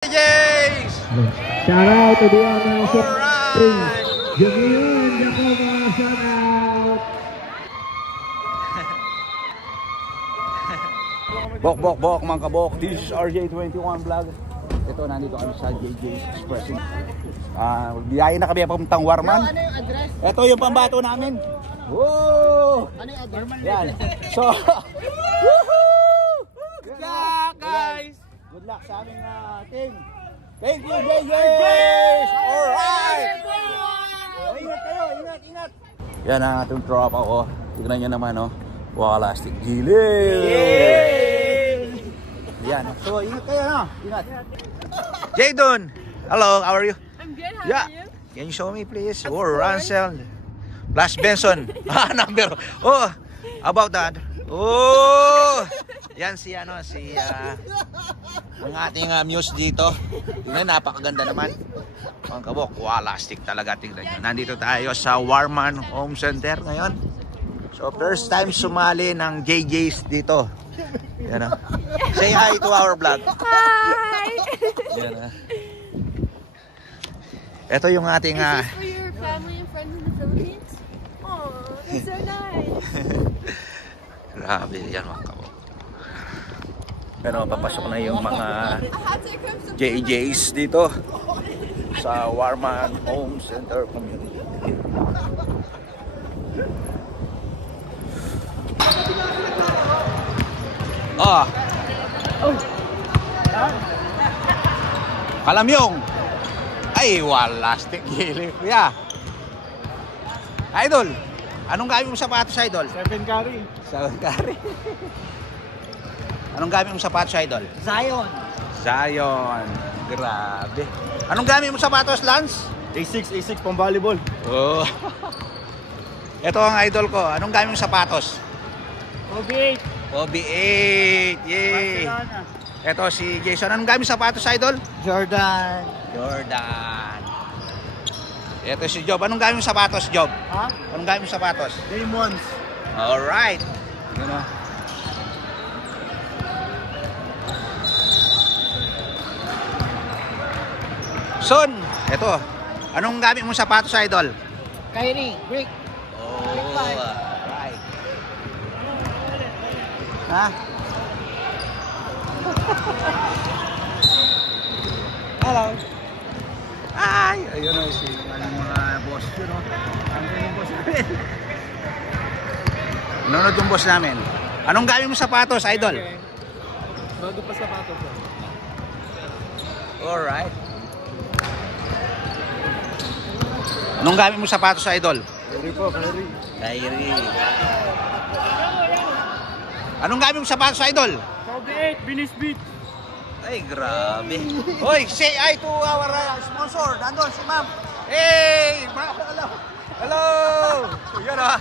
Jays! Shout out to the owner of Alright! Jamion Jacoba, shout out! Bok mga kabok, this is RJ21 vlog. Ito, nandito kami sa JJ's Express. Biyahe na kami papuntang Warman. Ano yung address? Ito yung pambato namin. Woo! Ano yung address? Yan. So, woohoo! Good luck, guys! Good luck sa aming team. Thank you, JJ's! Alright! Ingat kayo, ingat! Yan ang ating tropa ko. Tignan nyo naman, oh. Walastic gilid! Yan. So, ingat kayo, no? Ingat. Jadon! Hello, how are you? I'm good, how Yeah. are you? Can you show me, please? Oh, Ransel. Plus Benson. Number. Oh, about that. Oh! Yan si, ang ating muse dito. Tingnan, napakaganda naman. Mga kabok, walastic talaga. Tingnan nyo. Nandito tayo sa Warman Home Center ngayon. So, first time sumali ng JJ's dito. Yan, say hi to our vlog. Hi! Yan, ito yung ating... Is this for your family and friends in the Philippines? Aw, that's so nice. Grabe, yan mga kabok. Pero papasok na yung mga JJ's dito sa Warman Home Center Community. Oh. Kalamyong. Ay, walastic gilid. Kuya. Idol, anong gamit mong sapatos, Idol? 7 carry. 7 carry. Anong gamit mong sapatos, Idol? Zion. Zion. Grabe. Anong gamit mong sapatos, Lance? A6 pang volleyball. Oh. Ito ang idol ko. Anong gamit mong sapatos? OB8. OB8. Yay. Ito si Jason. Anong gamit mong sapatos, Idol? Jordan. Jordan. Ito si Job. Anong gamit mong sapatos, Job? Ha? Anong gamit mong sapatos? Demons. Alright. Yun o. Son, ito. Anong gamit mong sapatos, Idol? Kyrie. Brick. Oh, right. Ha? Hello. Ay, ayun o si mga boss yun o. Ano yung boss namin? Nanonood yung boss namin. Anong gamit mo sapatos, Idol? Bago pa sapatos. Alright. Anong gamit mo sapatos, Idol? Kyrie po, Kyrie. Kyrie. Anong gamit mo sapatos, Idol? OB8, Venice Beach. Ay, grabe. Hoy, say hi to our sponsor. Nandun si Ma'am. Hey! Hello! Hello! Yan ah.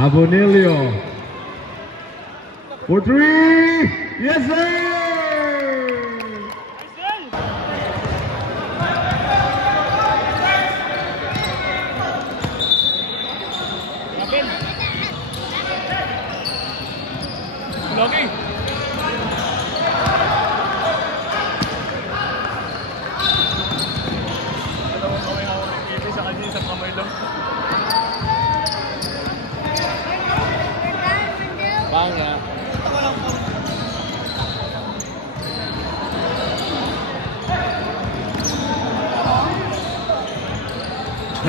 Abonelio. For 3. Yes, sir. Yan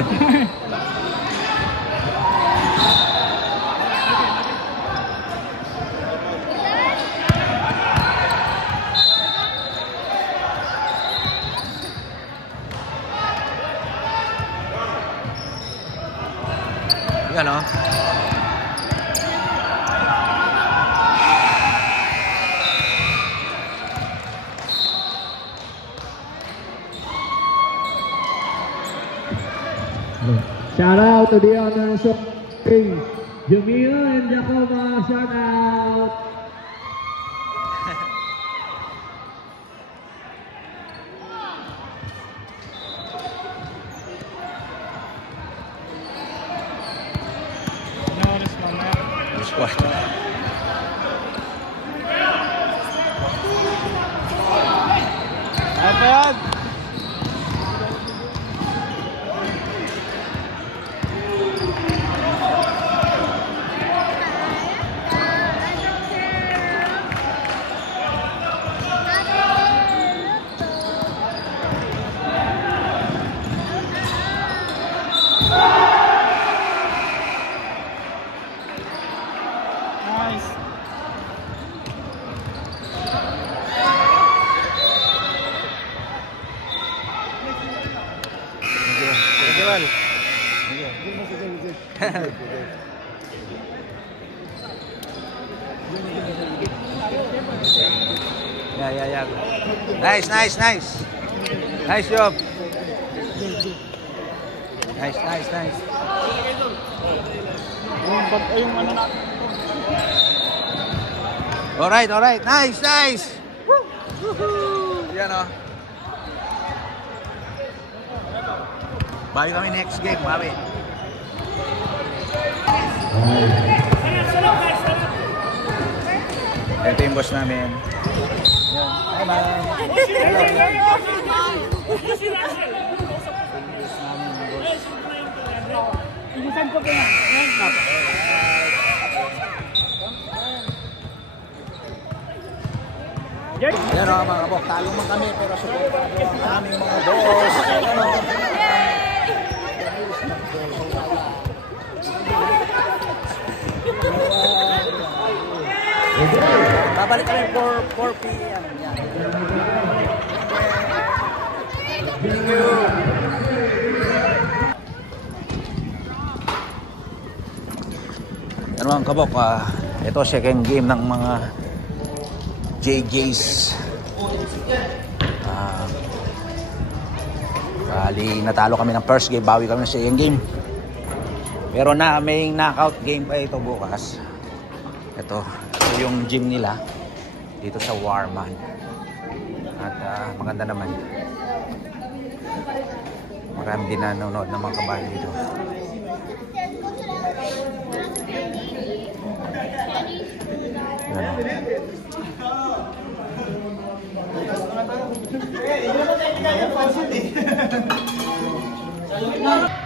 o. Shout out to the owners of Jamil and Jacoba. Shout out. Squad. Apa yan? Nice. Sige, Val. Yeah. Nice. Nice job. Nice. Yung ano na. Alright. Nice. Yan o. Bawi kami next game, bawi. Ito yung boss namin. Yan. Bye-bye. Inisan ko po na. Yan o mga kabok, talo man kami pero supportado ang aming mga boss. Yan o. Babalik kami 4 p.m. Yan. Thank you. Yan mga kabok, ito second game ng mga JJs. Bali, natalo kami ng first game, bawi kami ng second game. Pero may knockout game pa ito bukas. Ito yung gym nila dito sa Warman. At maganda naman. Marami din nanonood ng mga kabayan dito. Yan.